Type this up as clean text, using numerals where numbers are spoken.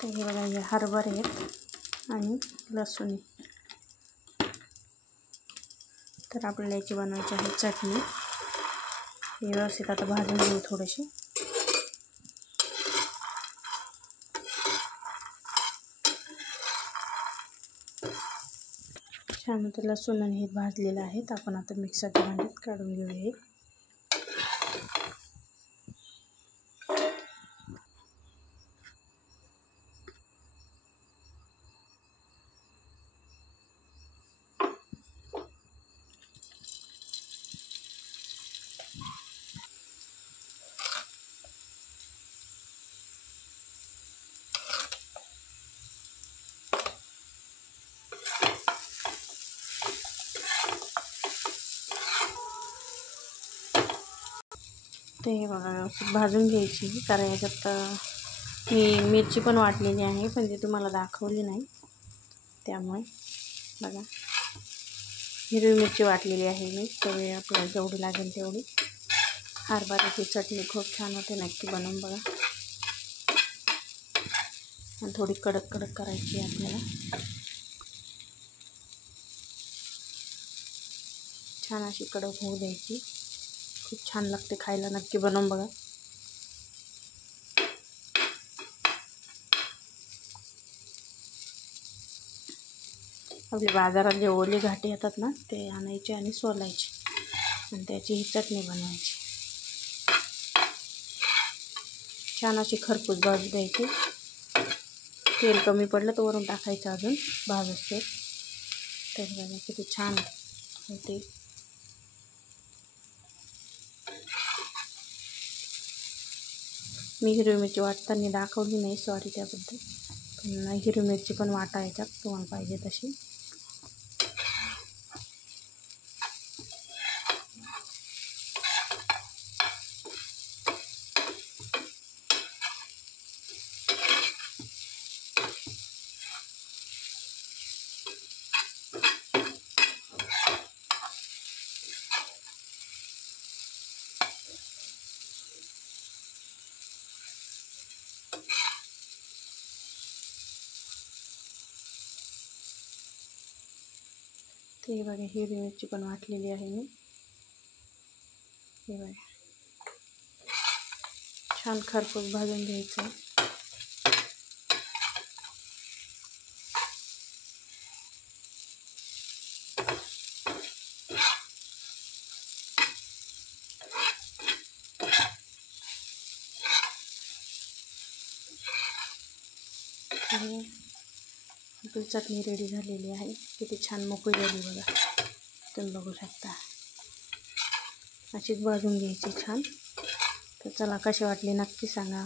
तर हे बघा, हे हरभरे आहेत आणि लसूण आहे. तर आपल्याला याची बनवायची आहे चटणी. हे व्यवस्थित आता भाजून घेऊ थोडीशी. छान आता लसूण आणि हे भाजलेलं आहेत. आपण आता मिक्सरच्या भांड्यात काढून घेऊया. ते बघा व्यवस्थित भाजून घ्यायची, कारण याच्यात मी मिरची पण वाटलेली आहे, पण ती तुम्हाला दाखवली नाही. त्यामुळे बघा, हिरवी मिरची वाटलेली आहे मी. त्यावेळी आपल्याला जेवढी लागेल तेवढी. हरभऱ्याची चटणी खूप छान होते, नक्की बनवून बघा. आणि थोडी कडक कडक करायची आपल्याला. छान अशी कडक होऊ द्यायची. खूप छान लागते खायला, नक्की बनवून बघा. आपले बाजारात जे ओले घाटे येतात ना, ते आणायचे आणि सोलायचे आणि त्याची ही चटणी बनवायची. छान अशी खरपूस भाजू द्यायची. तेल कमी पडलं तर वरून टाकायचं अजून भाजते. तर बघा किती छान होते. मी हिरवी मिरची वाटताना दाखवली नाही, सॉरी त्याबद्दल. पण हिरवी मिरची पण वाटा याच्यात तुम्हाला पाहिजे तशी. ते बघा, हिरवी मिरची पण वाटलेली आहे मी. हे बघा, छान खरपूस भाजून घ्यायचं. आपली चटणी रेडी झालेली आहे. किती छान मोकळी झाली बघा, तुम्ही बघू शकता. अशीच भाजून घ्यायची छान. तर चला, कशी वाटली नक्की सांगा.